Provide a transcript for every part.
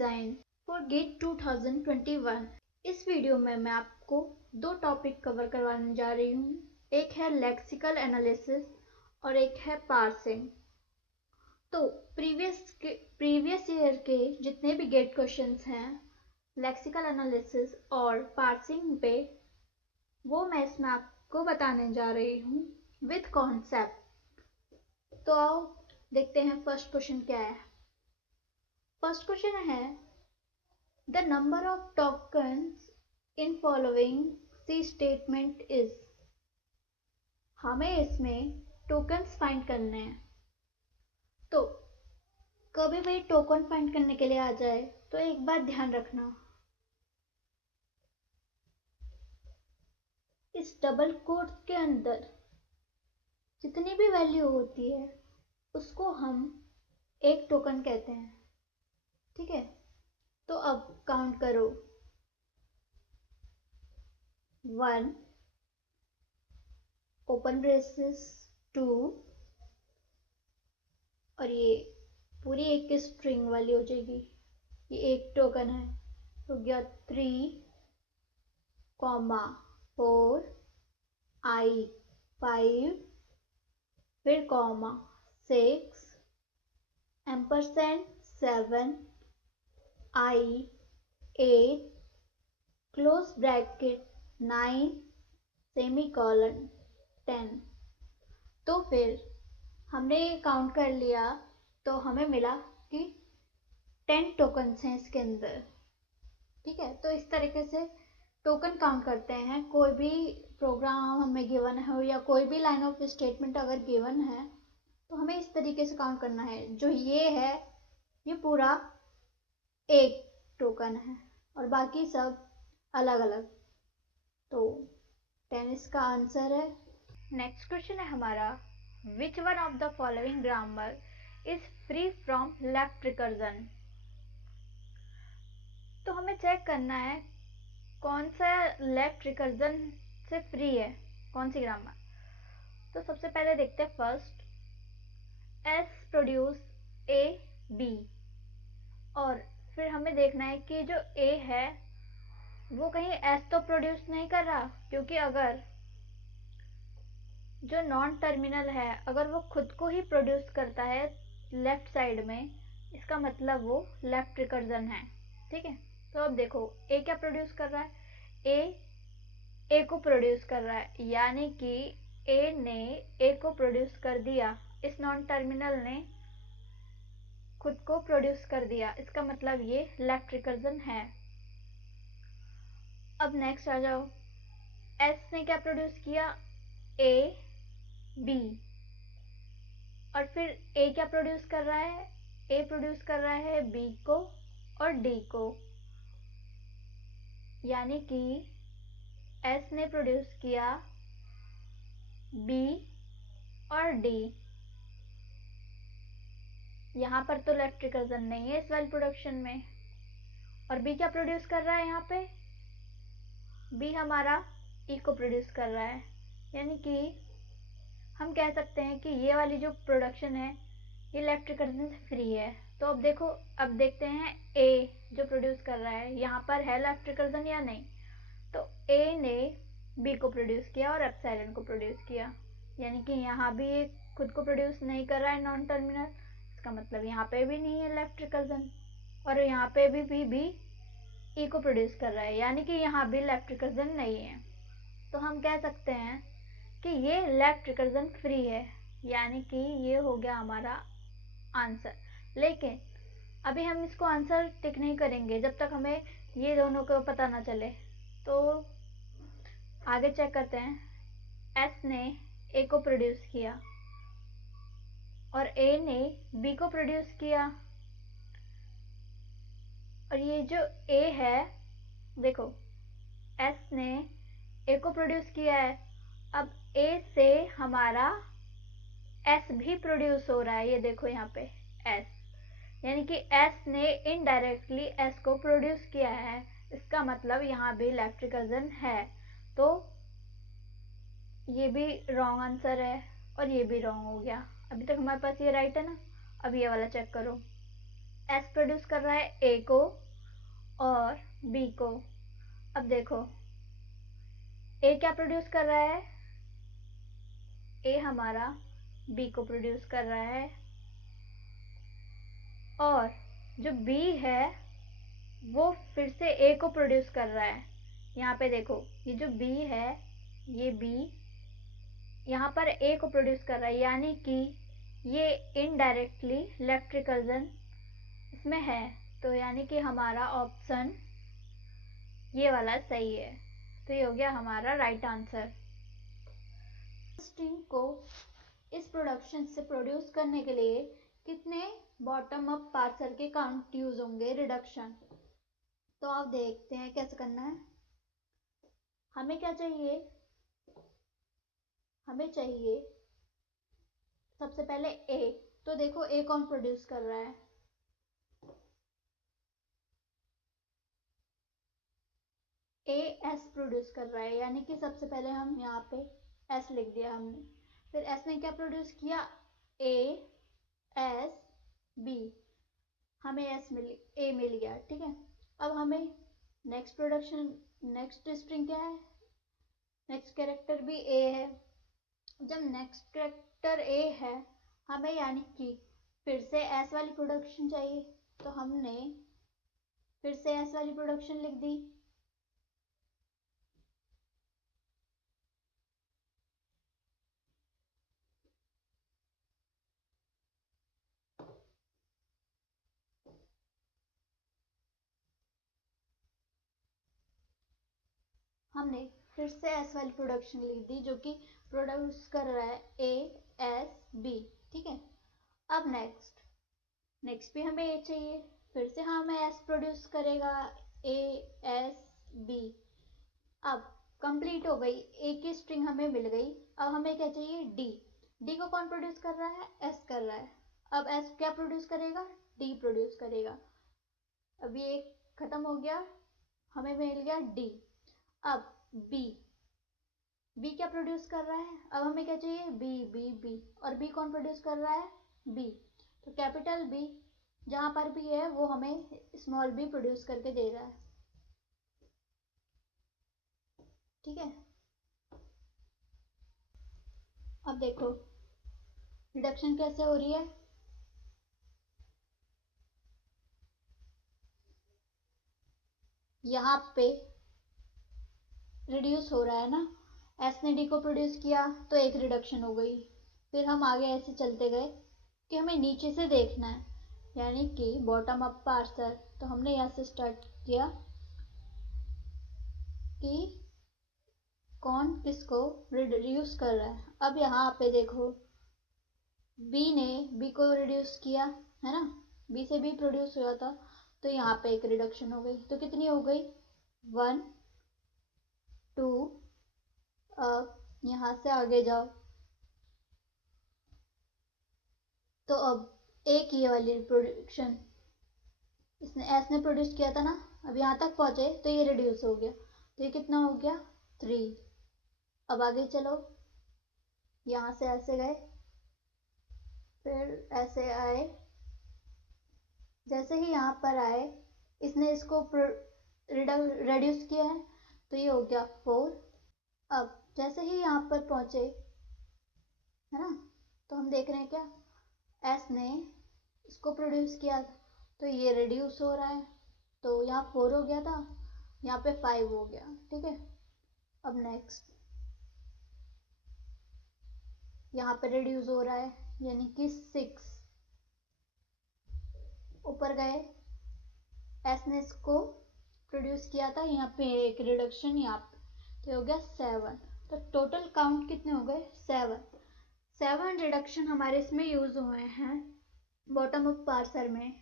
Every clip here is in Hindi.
Design for gate 2021। इस वीडियो में मैं आपको दो टॉपिक कवर करवाने जा रही हूँ। एक है लेक्सिकल एनालिसिस और एक है पार्सिंग। तो प्रीवियस ईयर के जितने भी गेट क्वेश्चंस हैं लेक्सिकल एनालिसिस और पार्सिंग पे, वो मैं इसमें आपको बताने जा रही हूँ विद कॉन्सेप्ट। तो आओ देखते हैं फर्स्ट क्वेश्चन क्या है। फर्स्ट क्वेश्चन है the number of tokens in following C statement is. हमें इसमें टोकन्स फाइंड करने हैं। तो कभी भी टोकन फाइंड करने के लिए आ जाए तो एक बात ध्यान रखना, इस डबल कोट्स के अंदर जितनी भी वैल्यू होती है उसको हम एक टोकन कहते हैं। ठीक है, तो अब काउंट करो 1 ओपन ब्रेसेस 2 और ये पूरी एक स्ट्रिंग वाली हो जाएगी, ये एक टोकन है। तो गया 3 कॉमा 4 आई 5 फिर कॉमा 6 एम्परसेंड 7 आई 8 क्लोज ब्रैकेट 9 सेमीकोलन 10। तो फिर हमने काउंट कर लिया तो हमें मिला कि 10 टोकन्स हैं इसके अंदर। ठीक है, तो इस तरीके से टोकन काउंट करते हैं। कोई भी प्रोग्राम हमें गिवन है या कोई भी लाइन ऑफ स्टेटमेंट अगर गिवन है तो हमें इस तरीके से काउंट करना है। जो ये है ये पूरा एक टोकन है और बाकी सब अलग अलग। तो 10 इसका आंसर है। नेक्स्ट क्वेश्चन है हमारा विच one of the following grammar is free from left recursion. तो हमें चेक करना है कौन सा लेफ्ट रिकर्जन से फ्री है, कौन सी ग्रामर। तो सबसे पहले देखते हैं first S produce A B, और फिर हमें देखना है कि जो ए है वो कहीं एस तो प्रोड्यूस नहीं कर रहा, क्योंकि अगर जो नॉन टर्मिनल है अगर वो खुद को ही प्रोड्यूस करता है लेफ्ट साइड में, इसका मतलब वो लेफ्ट रिकर्जन है। ठीक है, तो अब देखो ए क्या प्रोड्यूस कर रहा है, ए को प्रोड्यूस कर रहा है, यानी कि ए ने ए को प्रोड्यूस कर दिया, इस नॉन टर्मिनल ने खुद को प्रोड्यूस कर दिया, इसका मतलब ये लेफ्ट रिकर्जन है। अब नेक्स्ट आ जाओ, एस ने क्या प्रोड्यूस किया, ए बी, और फिर ए क्या प्रोड्यूस कर रहा है, ए प्रोड्यूस कर रहा है बी को और डी को, यानी कि एस ने प्रोड्यूस किया बी और डी। यहाँ पर तो लेफ्ट रिकर्जन नहीं है इस वाले प्रोडक्शन में। और बी क्या प्रोड्यूस कर रहा है, यहाँ पे बी हमारा ई को प्रोड्यूस कर रहा है, यानी कि हम कह सकते हैं कि ये वाली जो प्रोडक्शन है ये लेफ्ट रिकर्जन से फ्री है। तो अब देखो, अब देखते हैं ए जो प्रोड्यूस कर रहा है यहाँ पर है लेफ्ट रिकर्जन या नहीं। तो ए ने बी को प्रोड्यूस किया और एप्सिलॉन को प्रोड्यूस किया, यानी कि यहाँ भी ये खुद को प्रोड्यूस नहीं कर रहा है नॉन टर्मिनल, इसका मतलब यहाँ पे भी नहीं है लेफ्ट रिकर्जन। और यहाँ पे भी ई को प्रोड्यूस कर रहा है, यानी कि यहाँ भी लेफ्ट रिकर्जन नहीं है। तो हम कह सकते हैं कि ये लेफ्ट रिकर्जन फ्री है, यानी कि ये हो गया हमारा आंसर। लेकिन अभी हम इसको आंसर टिक नहीं करेंगे जब तक हमें ये दोनों को पता ना चले। तो आगे चेक करते हैं, एस ने ए को प्रोड्यूस किया और ए ने बी को प्रोड्यूस किया, और ये जो ए है देखो एस ने ए को प्रोड्यूस किया है, अब ए से हमारा एस भी प्रोड्यूस हो रहा है, ये देखो यहाँ पे एस, यानी कि एस ने इनडायरेक्टली एस को प्रोड्यूस किया है, इसका मतलब यहाँ भी लेफ्ट रिकर्जन है। तो ये भी रॉन्ग आंसर है और ये भी रॉन्ग हो गया। अभी तक हमारे पास ये राइट है ना। अब ये वाला चेक करो, एस प्रोड्यूस कर रहा है ए को और बी को। अब देखो ए क्या प्रोड्यूस कर रहा है, ए हमारा बी को प्रोड्यूस कर रहा है, और जो बी है वो फिर से ए को प्रोड्यूस कर रहा है। यहाँ पे देखो ये जो बी है, ये बी यहाँ पर ए को प्रोड्यूस कर रहा है, यानी कि ये इनडायरेक्टली लेफ्ट रिकर्जन इसमें है। तो यानी कि हमारा ऑप्शन ये वाला सही है। तो ये हो गया हमारा राइट आंसर। स्ट्रिंग को इस प्रोडक्शन से प्रोड्यूस करने के लिए कितने बॉटम अप पार्सर के काउंट यूज होंगे रिडक्शन। तो आप देखते हैं कैसे करना है। हमें क्या चाहिए, हमें चाहिए सबसे पहले ए। तो देखो ए कौन प्रोड्यूस कर रहा है, ए एस प्रोड्यूस कर रहा है, यानी कि सबसे पहले हम यहाँ पे एस लिख दिया हमने। फिर एस ने क्या प्रोड्यूस किया, ए एस बी, हमें एस मिल ए मिल गया, ठीक है। अब हमें नेक्स्ट प्रोडक्शन, नेक्स्ट स्ट्रिंग क्या है, नेक्स्ट कैरेक्टर भी ए है। जब नेक्स्ट कैरेक्टर ए है, हमें यानी कि फिर से एस वाली प्रोडक्शन चाहिए, तो हमने फिर से एस वाली प्रोडक्शन लिख दी। हमने फिर से एस वाली प्रोडक्शन लिख दी जो कि प्रोड्यूस कर रहा है ए एस बी, ठीक है। अब नेक्स्ट भी हमें ए चाहिए, फिर से हमें एस प्रोड्यूस करेगा ए एस बी। अब कंप्लीट हो गई, ए की स्ट्रिंग हमें मिल गई। अब हमें क्या चाहिए, डी। डी को कौन प्रोड्यूस कर रहा है, एस कर रहा है। अब एस क्या प्रोड्यूस करेगा, डी प्रोड्यूस करेगा। अब ये खत्म हो गया, हमें मिल गया डी। अब बी, बी क्या प्रोड्यूस कर रहा है, अब हमें क्या चाहिए, बी बी बी, और बी कौन प्रोड्यूस कर रहा है, बी। तो कैपिटल बी जहां पर भी है वो हमें स्मॉल बी प्रोड्यूस करके दे रहा है, ठीक है। अब देखो रिडक्शन कैसे हो रही है। यहाँ पे रिड्यूस हो रहा है ना, एस ने डी को प्रोड्यूस किया तो एक रिडक्शन हो गई। फिर हम आगे ऐसे चलते गए कि हमें नीचे से देखना है, यानी कि बॉटम अप पार्सर। तो हमने यहाँ से स्टार्ट किया कि कौन किसको रिड्यूस कर रहा है। अब यहाँ पे देखो बी ने बी को रिड्यूस किया है ना, बी से बी प्रोड्यूस हुआ था, तो यहाँ पे एक रिडक्शन हो गई। तो कितनी हो गई, 1 2। अब यहाँ से आगे जाओ, तो अब एक ये वाली प्रोडक्शन इसने एस ने प्रोड्यूस किया था ना, अब यहाँ तक पहुँचे तो ये रिड्यूस हो गया। तो ये कितना हो गया, 3। अब आगे चलो, यहाँ से ऐसे गए, फिर ऐसे आए, जैसे ही यहाँ पर आए इसने इसको रिड्यूस किया है, तो ये हो गया 4। अब जैसे ही यहाँ पर पहुँचे है ना, तो हम देख रहे हैं क्या, एस ने इसको प्रोड्यूस किया, तो ये रिड्यूस हो रहा है। तो यहाँ 4 हो गया था, यहाँ पे 5 हो गया, ठीक है। अब नेक्स्ट यहाँ पे रिड्यूस हो रहा है, यानी कि 6। ऊपर गए, एस ने इसको प्रोड्यूस किया था, यहाँ पे एक रिडक्शन, यहाँ पे तो हो गया 7। तो टोटल काउंट कितने हो गए, 7 रिडक्शन हमारे इसमें यूज हुए हैं बॉटम अप पार्सर में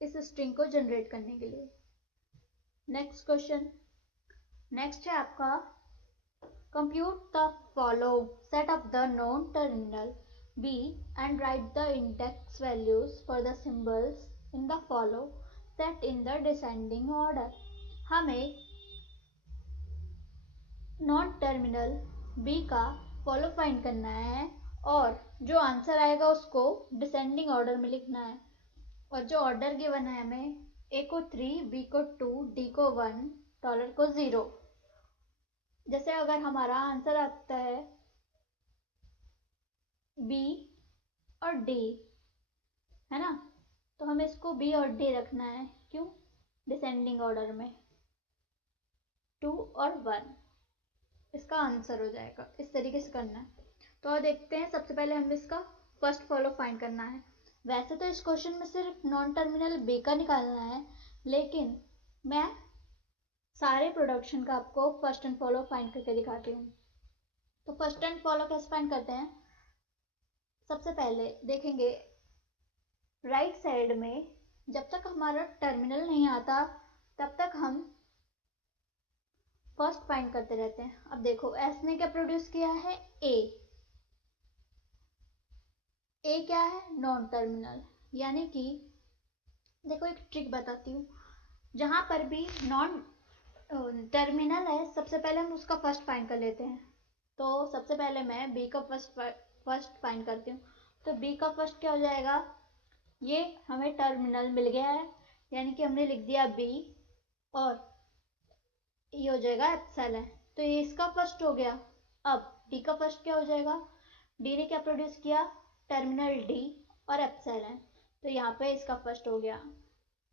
इस स्ट्रिंग को जनरेट करने के लिए। नेक्स्ट क्वेश्चन, नेक्स्ट है आपका, compute the follow set of the non terminal B and write the index values for the symbols in the follow set in the descending order। हमें नॉन टर्मिनल B का फॉलो फाइंड करना है और जो आंसर आएगा उसको डिसेंडिंग ऑर्डर में लिखना है। और जो ऑर्डर गिवन है हमें, ए को 3, बी को 2, डी को 1, डॉलर को 0। जैसे अगर हमारा आंसर आता है बी और डी, है ना, तो हमें इसको बी और डी रखना है। क्यों? डिसेंडिंग ऑर्डर में 2 और 1 इसका आंसर हो जाएगा। इस तरीके से करना है। तो देखते हैं, सबसे पहले हमें इसका फर्स्ट फॉलो फाइंड करना है। वैसे तो इस क्वेश्चन में सिर्फ नॉन टर्मिनल बी का निकालना है, लेकिन मैं सारे प्रोडक्शन का आपको फर्स्ट एंड फॉलो फाइंड करके दिखाती हूँ। तो फर्स्ट एंड फॉलो कैसे फाइंड करते हैं? सबसे पहले देखेंगे राइट साइड में जब तक हमारा टर्मिनल नहीं आता तब तक हम फर्स्ट फाइंड करते रहते हैं। अब देखो एस ने क्या प्रोड्यूस किया है? ए क्या है? Non terminal. यानी कि देखो एक ट्रिक बताती हूँ, जहां पर भी नॉन टर्मिनल है सबसे पहले हम उसका फर्स्ट फाइंड कर लेते हैं। तो सबसे पहले मैं बी का फर्स्ट फाइंड करती हूँ। तो बी का फर्स्ट क्या हो जाएगा? ये हमें टर्मिनल मिल गया है, यानी कि हमने लिख दिया बी और ये हो जाएगा एप्सिलॉन। तो ये इसका फर्स्ट हो गया। अब डी का फर्स्ट क्या हो जाएगा? डी ने क्या प्रोड्यूस किया? टर्मिनल डी और एप्सिलॉन। तो यहाँ पे इसका फर्स्ट हो गया।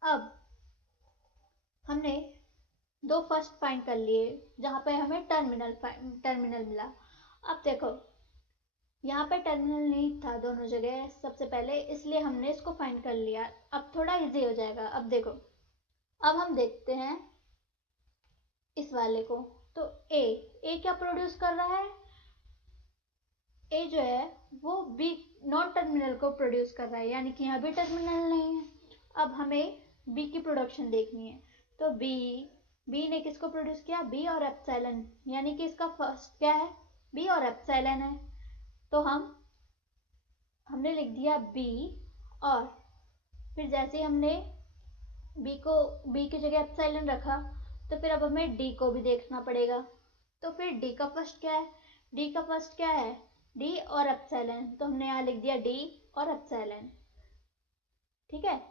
अब हमने दो फर्स्ट फाइंड कर लिए जहाँ पे हमें टर्मिनल मिला। अब देखो यहाँ पे टर्मिनल नहीं था दोनों जगह सबसे पहले, इसलिए हमने इसको फाइंड कर लिया। अब थोड़ा इजी हो जाएगा। अब देखो, अब हम देखते हैं इस वाले को। तो ए क्या प्रोड्यूस कर रहा है? ए जो है वो बी नॉन टर्मिनल को प्रोड्यूस कर रहा है, यानी कि यहाँ भी टर्मिनल नहीं है। अब हमें बी की प्रोडक्शन देखनी है। तो बी ने किसको प्रोड्यूस किया? बी और एप्सिलॉन, यानी कि इसका फर्स्ट क्या है? बी और एप्सिलॉन है। तो हमने लिख दिया बी, और फिर जैसे हमने बी की जगह एप्सिलॉन रखा, तो फिर अब हमें डी को भी देखना पड़ेगा। तो फिर डी का फर्स्ट क्या है? डी का फर्स्ट क्या है? डी और एप्सिलॉन। तो हमने यहाँ लिख दिया डी और एप्सिलॉन। ठीक है।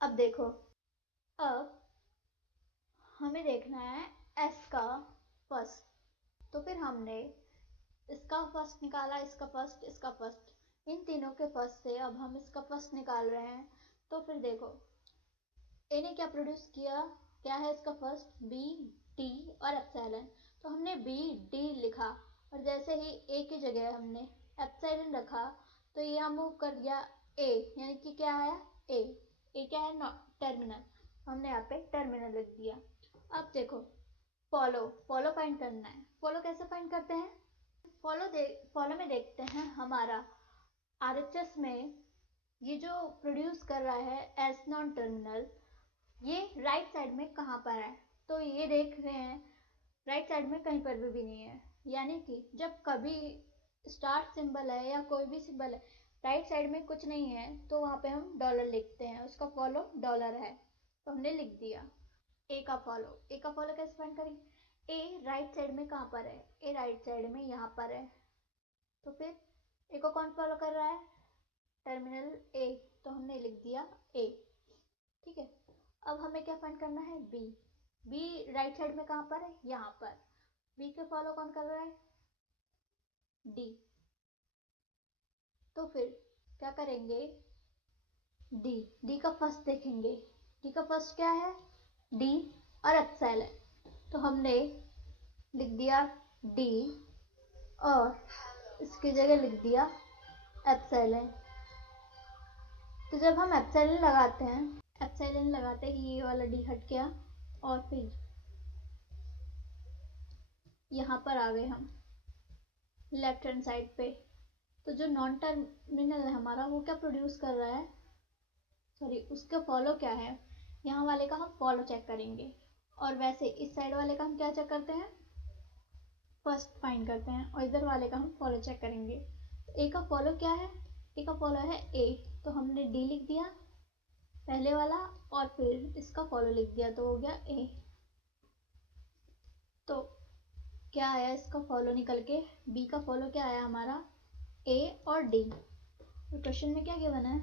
अब देखो, अब हमें देखना है एस का फर्स्ट। तो फिर हमने इसका फर्स्ट निकाला, इसका फर्स्ट, इसका फर्स्ट, इन तीनों के फर्स्ट से अब हम इसका फर्स्ट निकाल रहे हैं। तो फिर देखो ए ने क्या प्रोड्यूस किया? क्या है इसका फर्स्ट? बी, डी और एप्सिलॉन। तो हमने बी डी लिखा, और जैसे ही ए की जगह हमने एप्सिलॉन रखा तो ये हम मूव कर गया ए, यानी कि क्या है? ए क्या है? टर्मिनल। हमने यहाँ पे टर्मिनल लिख दिया। अब देखो फॉलो फाइंड करना है। फॉलो कैसे फाइंड करते हैं? फॉलो में देखते हैं हमारा आरएचएस में ये जो प्रोड्यूस कर रहा है एस नॉन टर्मिनल, ये राइट साइड में कहाँ पर है? तो ये देख रहे हैं राइट साइड में कहीं पर भी नहीं है। यानी कि जब कभी स्टार्ट सिंबल है या कोई भी सिंबल है राइट साइड में कुछ नहीं है, तो वहाँ पे हम डॉलर लिखते हैं, उसका फॉलो डॉलर है। तो हमने लिख दिया ए का फॉलो कैसे फाइंड करेंगे? ए राइट साइड में कहाँ पर है? ए राइट साइड में यहाँ पर है। तो फिर ए को कौन फॉलो कर रहा है? टर्मिनल ए। तो हमने लिख दिया ए। ठीक है। अब हमें क्या फाइंड करना है? बी राइट साइड में कहाँ पर है? यहाँ पर। बी के फॉलो कौन कर रहा है? डी। तो फिर क्या करेंगे? डी का फर्स्ट देखेंगे। डी का फर्स्ट क्या है? डी और एप्सिलॉन। तो हमने लिख दिया डी और इसकी जगह लिख दिया एप्सिलॉन। तो जब हम एप्सिलॉन लगाते हैं, एप्सिलॉन लगाते ही ये वाला डी हट गया, और फिर यहाँ पर आ गए हम लेफ्ट हैंड साइड पे। तो जो नॉन टर्मिनल है हमारा, वो क्या प्रोड्यूस कर रहा है? सॉरी, उसका फॉलो क्या है? यहाँ वाले का हम फॉलो चेक करेंगे, और वैसे इस साइड वाले का हम क्या चेक करते हैं? फर्स्ट फाइंड करते हैं, और इधर वाले का हम फॉलो चेक करेंगे। तो ए का फॉलो क्या है? ए का फॉलो है ए। तो हमने डी लिख दिया पहले वाला, और फिर इसका फॉलो लिख दिया, तो हो गया ए। तो क्या आया इसका फॉलो निकल के? बी का फॉलो क्या आया हमारा? ए और डी। तो क्वेश्चन में क्या गिवन है?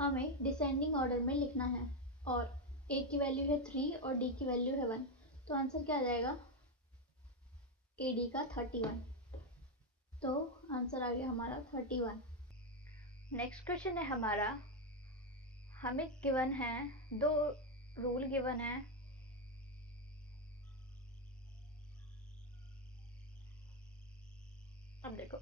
हमें डिसेंडिंग ऑर्डर में लिखना है और ए की वैल्यू है 3 और डी की वैल्यू है 1, तो आंसर क्या आ जाएगा ए डी का 31। तो आंसर आ गया हमारा 31। नेक्स्ट क्वेश्चन है हमारा, हमें गिवन है दो रूल गिवन है। अब देखो,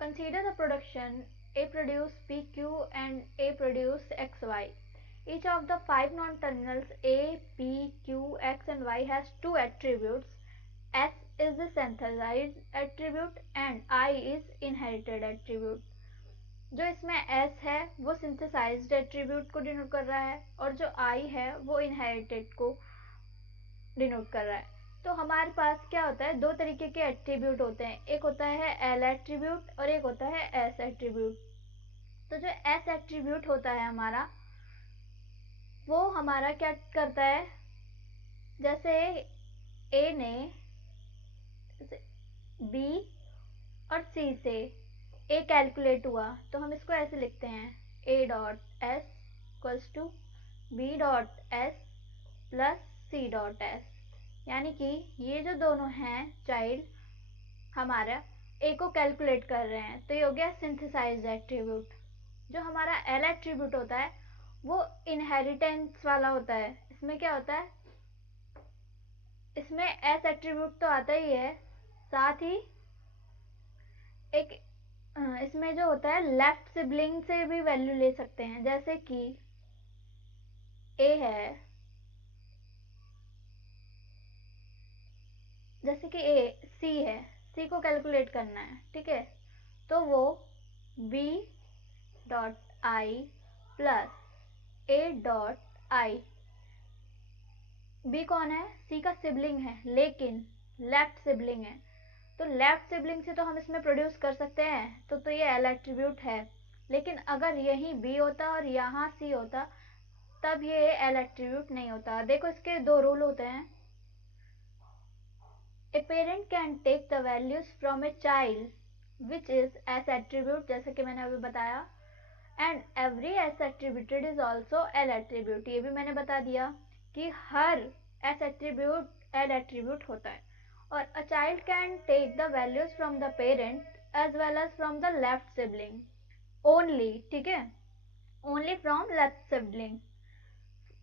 consider the production A produce PQ and A produce XY. Each of the 5 non-terminals A, P, Q, X and Y has 2 attributes. S is the synthesized attribute and I is inherited attribute. जो इसमें S है वो synthesized attribute को डिनोट कर रहा है और जो I है वो inherited को डिनोट कर रहा है। तो हमारे पास क्या होता है, दो तरीके के एट्रीब्यूट होते हैं, एक होता है L एट्रीब्यूट और एक होता है S एट्रीब्यूट। तो जो S एट्रीब्यूट होता है हमारा, वो हमारा क्या करता है, जैसे A ने B और C से A कैलकुलेट हुआ तो हम इसको ऐसे लिखते हैं A dot S equals to B dot S plus C dot S, यानी कि ये जो दोनों हैं चाइल्ड हमारा A को कैलकुलेट कर रहे हैं, तो ये हो गया सिंथेसाइज्ड एट्रीब्यूट। जो हमारा L एट्रीब्यूट होता है वो इनहेरिटेंस वाला होता है। इसमें क्या होता है, इसमें S एट्रीब्यूट तो आता ही है, साथ ही एक इसमें जो होता है लेफ्ट सिबलिंग से भी वैल्यू ले सकते हैं। जैसे कि A है, जैसे कि C है, C को कैलकुलेट करना है, ठीक है, तो वो B dot I plus A dot I, B कौन है, C का सिबलिंग है लेकिन लेफ्ट सिबलिंग है, तो लेफ्ट सिबलिंग से तो हम इसमें प्रोड्यूस कर सकते हैं, तो ये L एट्रीब्यूट है। लेकिन अगर यही B होता और यहाँ C होता तब ये L एट्रीब्यूट नहीं होता। देखो इसके दो रूल होते हैं। A parent can take the values from a child which is S attribute, जैसे कि मैंने अभी बताया, and every S attributed is also L attribute, ये भी मैंने बता दिया कि हर S attribute L attribute होता है। और a child can take the values from the parent as well as from the left sibling only, ठीक है, only from left sibling,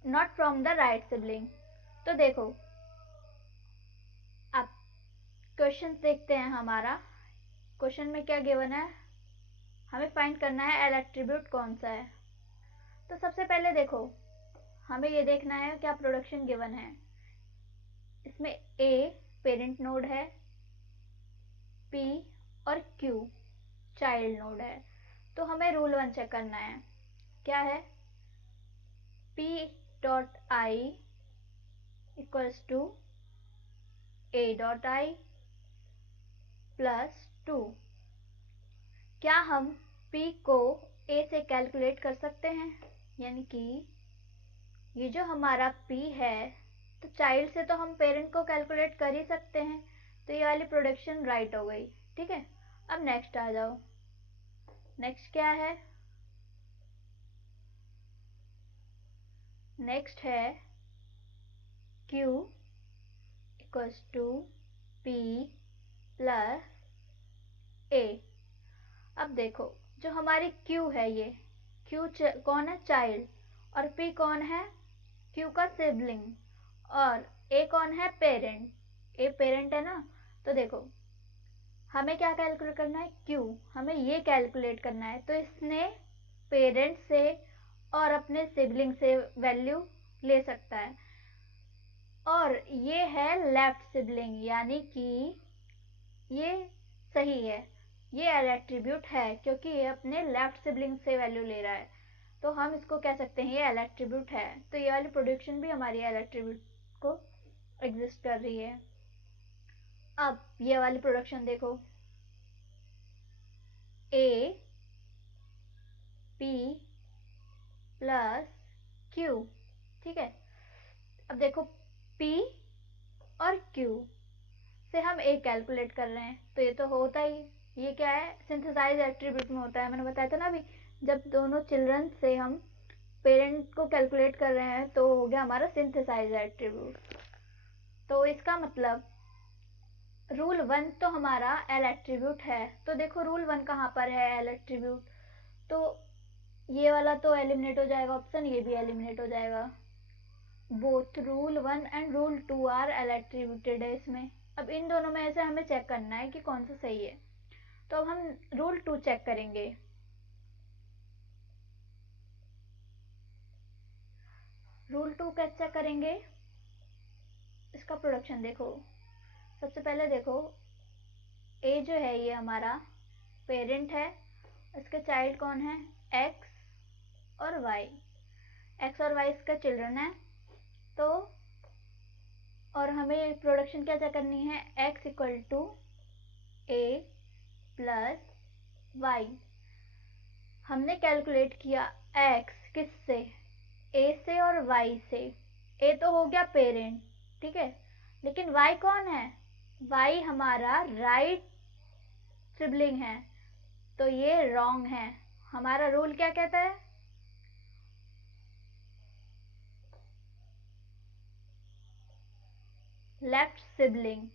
not from the right sibling। तो देखो अब क्वेश्चन देखते हैं। हमारा क्वेश्चन में क्या गिवन है, हमें फाइंड करना है L एट्रीब्यूट कौन सा है। तो सबसे पहले देखो हमें ये देखना है क्या प्रोडक्शन गिवन है। इसमें A पेरेंट नोड है, P और Q चाइल्ड नोड है। तो हमें रूल 1 चेक करना है, क्या है, P dot I equals to A dot I plus 2। क्या हम P को A से कैलकुलेट कर सकते हैं, यानी कि ये जो हमारा P है, तो चाइल्ड से तो हम पेरेंट को कैलकुलेट कर ही सकते हैं, तो ये वाली प्रोडक्शन राइट हो गई, ठीक है। अब नेक्स्ट आ जाओ, नेक्स्ट क्या है, नेक्स्ट है Q equals to P plus A। अब देखो जो हमारी Q है, ये Q कौन है, चाइल्ड, और P कौन है, Q का सिबलिंग, और A कौन है, पेरेंट, A पेरेंट है ना। तो देखो हमें क्या कैलकुलेट करना है, Q हमें ये कैलकुलेट करना है, तो इसने पेरेंट से और अपने सिबलिंग से वैल्यू ले सकता है, और ये है लेफ्ट सिबलिंग, यानी कि ये सही है, ये L एट्रीब्यूट है क्योंकि ये अपने लेफ्ट सिबलिंग से वैल्यू ले रहा है, तो हम इसको कह सकते हैं ये L एट्रीब्यूट है। तो ये वाली प्रोडक्शन भी हमारी L एट्रीब्यूट को एग्जिस्ट कर रही है। अब ये वाली प्रोडक्शन देखो, A P प्लस Q, ठीक है। अब देखो P और Q से हम A कैलकुलेट कर रहे हैं, तो ये तो होता ही, ये क्या है, सिंथेसाइज एट्रीब्यूट में होता है, मैंने बताया था ना अभी, जब दोनों चिल्ड्रन से हम पेरेंट को कैलकुलेट कर रहे हैं तो हो गया हमारा सिंथेसाइज एट्रीब्यूट। तो इसका मतलब रूल 1 तो हमारा एल एट्रीब्यूट है। तो देखो रूल 1 कहाँ पर है, एल एट्रीब्यूट, तो ये वाला तो एलिमिनेट हो जाएगा ऑप्शन, ये भी एलिमिनेट हो जाएगा। Both rule 1 and rule 2 R L attributed है इसमें। अब इन दोनों में से हमें चेक करना है कि कौन सा सही है। तो अब हम रूल 2 चेक करेंगे। रूल 2 कैसे चेक करेंगे, इसका प्रोडक्शन देखो। सबसे पहले देखो ए जो है ये हमारा पेरेंट है, इसके चाइल्ड कौन है, एक्स और वाई। एक्स और वाई इसका चिल्ड्रन है। तो और हमें प्रोडक्शन क्या चेक करनी है, X equal to A plus Y. हमने कैलकुलेट किया एक्स किससे, ए से और वाई से। ए तो हो गया पेरेंट, ठीक है, लेकिन वाई कौन है, वाई हमारा राइट सिबलिंग है, तो ये रॉन्ग है। हमारा रूल क्या कहता है, left sibling,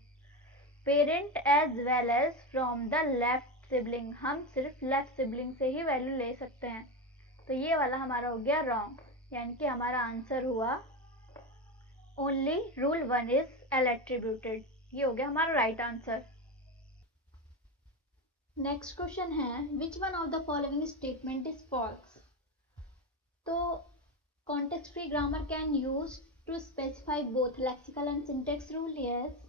parent as well as from the left sibling. हम सिर्फ लेफ्ट सिबलिंग से ही वैल्यू ले सकते हैं। तो ये वाला हमारा हो गया रॉन्ग, यानी कि हमारा आंसर हुआ only rule 1 is L attributed. ये हो गया हमारा राइट आंसर। नेक्स्ट क्वेश्चन है which one of the following statement is false. तो context free grammar can use to specify both lexical and syntax rule, yes.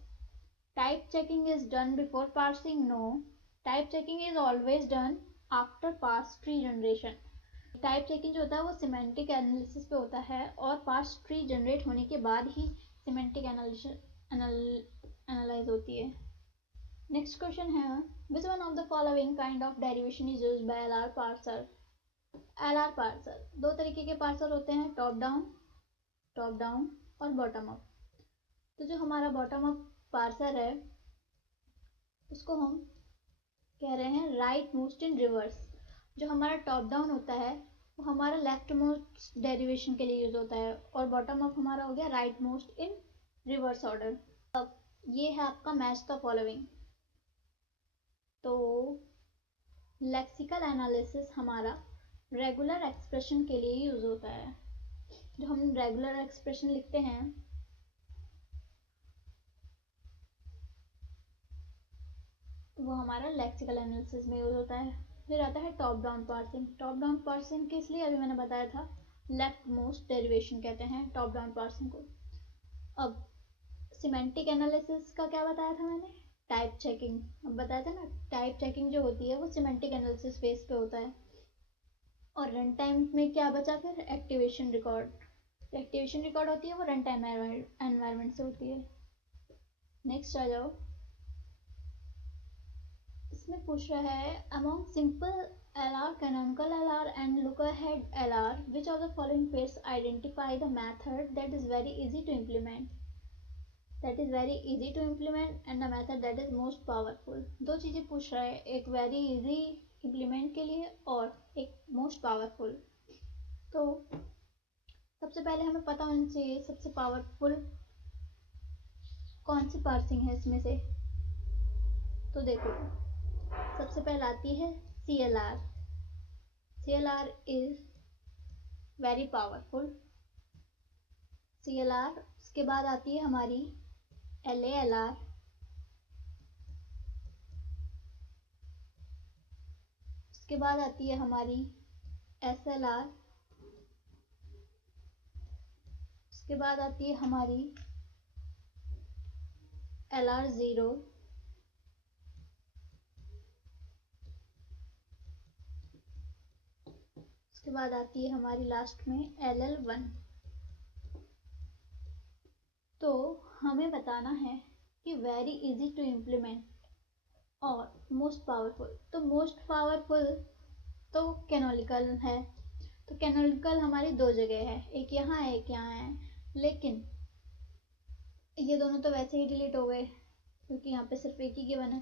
Type checking is done before parsing, no. Type checking is always done after parse tree generation. Type checking जो होता है वो सिमेंटिक एनालिसिस पे होता है और पार्स ट्री जनरेट होने के बाद ही सिमेंटिक एनालाइज होती है। नेक्स्ट क्वेश्चन है which one of the following kind of derivation is used by LR parser. LR parser दो तरीके के पार्सर होते हैं, टॉप डाउन और बॉटम अप। तो जो हमारा बॉटम अप पार्सर है उसको हम कह रहे हैं राइट मोस्ट इन रिवर्स। जो हमारा टॉप डाउन होता है वो हमारा लेफ्ट मोस्ट डेरिवेशन के लिए यूज होता है और बॉटम अप हमारा हो गया right most in reverse order. अब ये है आपका मैच द फॉलोइंग। तो लेक्सिकल एनालिसिस हमारा रेगुलर एक्सप्रेशन के लिए यूज होता है। जो हम रेगुलर एक्सप्रेशन लिखते हैं वो हमारा लेक्सिकल एनालिसिस में यूज होता है। फिर आता है top down parsing. Top down parsing किस लिए, अभी मैंने बताया था, लेफ्ट मोस्ट डेरिवेशन कहते हैं टॉप डाउन पार्सिंग को। अब सिमेंटिक एनालिसिस का क्या बताया था मैंने, टाइप चेकिंग। अब बताया था ना, टाइप चेकिंग जो होती है वो सिमेंटिक एनालिसिस बेस पे होता है। और रन टाइम में क्या बचा फिर, एक्टिवेशन रिकॉर्ड। एक्टिवेशन रिकॉर्ड होती है वो रन टाइम एनवायरनमेंट से होती है। नेक्स्ट आ जाओ, इसमें पूछ रहा है among simple LR, canonical LR and look ahead LR, which of the following pairs identify the method that is very easy to implement? That is very easy to implement and the method that is most powerful. दो चीजें पूछ रहा है, एक very easy implement के लिए और एक most powerful। तो सबसे पहले हमें पता होना चाहिए सबसे पावरफुल कौन सी पार्सिंग है इसमें से। तो देखो सबसे पहले आती है CLR। CLR is very powerful. CLR, उसके बाद आती है हमारी LALR, उसके बाद आती है हमारी SLR, उसके बाद आती है हमारी LR0, उसके बाद आती है हमारी लास्ट में LL1। तो हमें बताना है कि वेरी इजी टू इम्प्लीमेंट और मोस्ट पावरफुल। तो मोस्ट पावरफुल तो कैनोनिकल है। तो कैनोनिकल हमारी दो जगह है, एक यहाँ है एक यहाँ है, लेकिन ये दोनों तो वैसे ही डिलीट हो गए क्योंकि यहाँ पे सिर्फ एक ही गिवन है।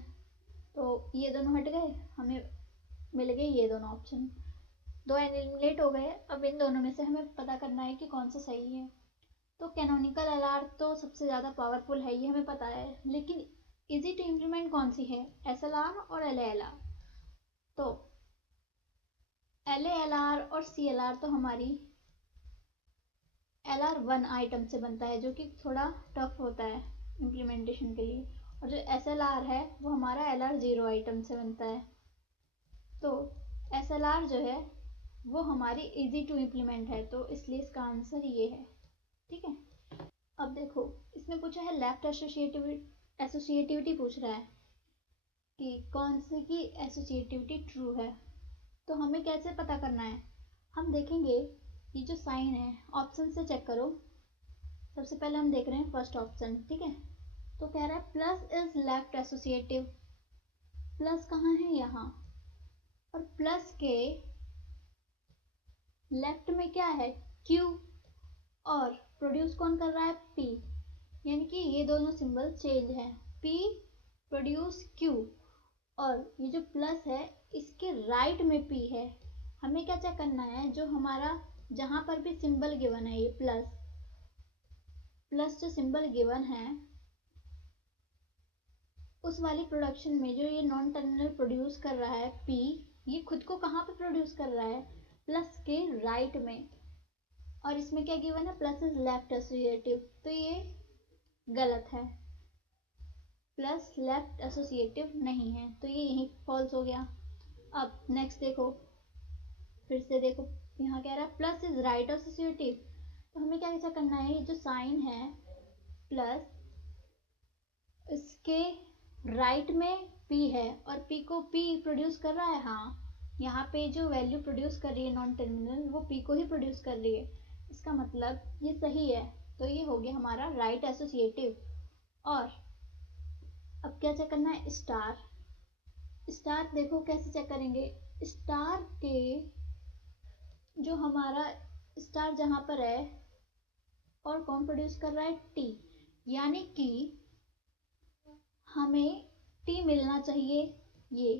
तो ये दोनों हट गए, हमें मिल गए ये दोनों ऑप्शन। दो एलिमिनेट हो गए। अब इन दोनों में से हमें पता करना है कि कौन सा सही है। तो कैनोनिकल एलआर तो सबसे ज़्यादा पावरफुल है, ये हमें पता है, लेकिन इजी टू इम्प्लीमेंट कौन सी है? एसएलआर और एलएएलआर। तो एलएएलआर और सीएलआर तो हमारी एलआर 1 आइटम से बनता है, जो कि थोड़ा टफ होता है इम्प्लीमेंटेशन के लिए, और जो एसएलआर है वो हमारा एलआर 0 आइटम से बनता है। तो एसएलआर जो है वो हमारी इजी टू इम्प्लीमेंट है, तो इसलिए इसका आंसर ये है। ठीक है, अब देखो इसमें पूछा है लेफ्ट एसोसिएटिविटी पूछ रहा है कि कौन सी की एसोसिएटिविटी ट्रू है। तो हमें कैसे पता करना है? हम देखेंगे ये जो साइन है, ऑप्शन से चेक करो। सबसे पहले हम देख रहे हैं फर्स्ट ऑप्शन। ठीक है, तो कह रहा है plus is left associative. Plus कहाँ है? यहाँ। और प्लस के लेफ्ट में क्या है? Q, और प्रोड्यूस कौन कर रहा है? P, यानी कि ये दोनों सिंबल चेंज हैं। P प्रोड्यूस Q, और ये जो प्लस है इसके राइट में P है। हमें क्या चेक करना है? जो हमारा जहां पर भी सिंबल गिवन है, ये प्लस जो सिंबल गिवन है उस वाली प्रोडक्शन में जो ये नॉन टर्मिनल प्रोड्यूस कर रहा है P, ये खुद को कहाँ पे प्रोड्यूस कर रहा है? प्लस के राइट में। और इसमें क्या गिवन है? प्लस इज लेफ्ट एसोसिएटिव, तो ये गलत है। प्लस लेफ्ट एसोसिएटिव नहीं है, तो ये यहीं फॉल्स हो गया। अब नेक्स्ट देखो, फिर से देखो, यहाँ कह रहा है प्लस इज राइट एसोसिएटिव। तो हमें क्या ऐसा करना है? ये जो साइन है प्लस, इसके राइट में P है, और P को P प्रोड्यूस कर रहा है। हाँ, यहाँ पे जो वैल्यू प्रोड्यूस कर रही है नॉन टर्मिनल, वो P को ही प्रोड्यूस कर रही है। इसका मतलब ये सही है, तो ये हो गया हमारा राइट एसोसिएटिव। और अब क्या चेक करना है? स्टार। स्टार देखो कैसे चेक करेंगे? स्टार के जो हमारा स्टार जहाँ पर है और कौन प्रोड्यूस कर रहा है? T, यानी कि हमें T मिलना चाहिए। ये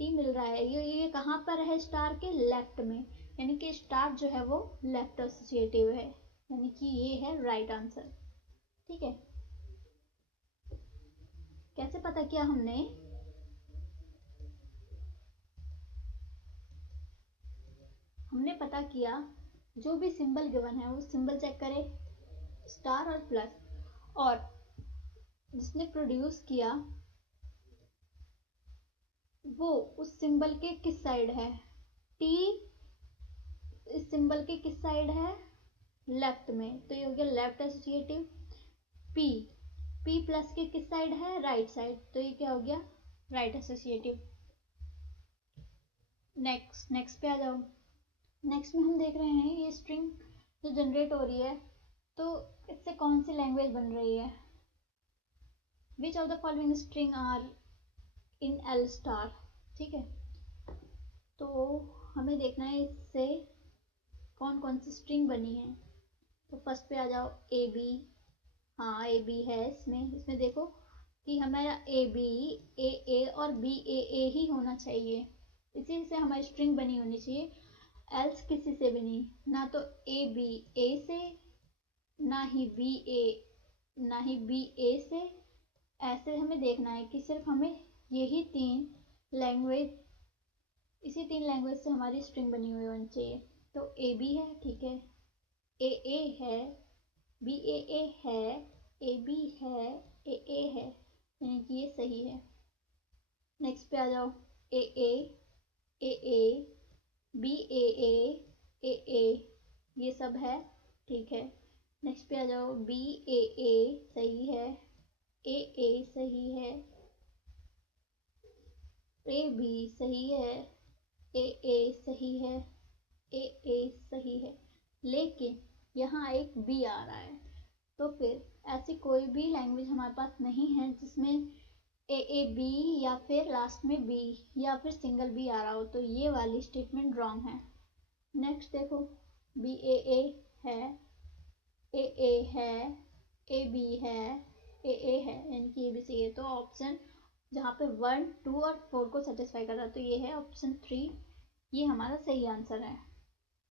T मिल रहा है, ये कहाँ पर है? स्टार के लेफ्ट में, यानी कि स्टार जो है वो लेफ्ट एसोसिएटिव है, यानी कि ये है राइट आंसर। ठीक है, कैसे पता किया हमने? हमने पता किया जो भी सिंबल गिवन है वो सिंबल चेक करें, स्टार और प्लस, और जिसने प्रोड्यूस किया वो उस सिंबल के किस साइड है? T इस सिंबल के किस साइड है? लेफ्ट में, तो ये हो गया लेफ्ट एसोसिएटिव। P प्लस के किस साइड है? राइट साइड, तो ये क्या हो गया? Right associative. नेक्स्ट पे आ जाओ। नेक्स्ट में हम देख रहे हैं ये स्ट्रिंग जो जनरेट हो रही है, तो इससे कौन सी लैंग्वेज बन रही है? Which of the following string are in L star. ठीक है, तो हमें देखना है इससे कौन कौन सी स्ट्रिंग बनी है। तो फर्स्ट पे आ जाओ, ए बी। हाँ, ए बी है इसमें देखो कि हमारा ए बी, ए और बी ए ही होना चाहिए, इसी से हमारी स्ट्रिंग बनी होनी चाहिए। एल्स किसी से भी नहीं, ना तो ए बी ए से, ना ही बी ए से। ऐसे हमें देखना है कि सिर्फ हमें यही तीन लैंग्वेज, इसी तीन लैंग्वेज से हमारी स्ट्रिंग बनी हुई होनी चाहिए। तो ए बी है, ठीक है, ए है, बी ए है, ए बी है, ए है, यानी कि ये सही है। नेक्स्ट पे आ जाओ, ए बी ए ये सब है, ठीक है। नेक्स्ट पे आ जाओ, बी ए सही है, ए सही है, ए बी सही है, ए सही है, ए सही है, लेकिन यहाँ एक बी आ रहा है। तो फिर ऐसी कोई भी लैंग्वेज हमारे पास नहीं है जिसमें ए बी या फिर लास्ट में बी या फिर सिंगल बी आ रहा हो, तो ये वाली स्टेटमेंट रॉन्ग है। नेक्स्ट देखो, बी ए है, ए है, ए बी है, ए है, यानी कि ये भी सही है। तो ऑप्शन जहाँ पे 1, 2 और 4 को सेटिस्फाई कर रहा है, तो ये है ऑप्शन 3, ये हमारा सही आंसर है।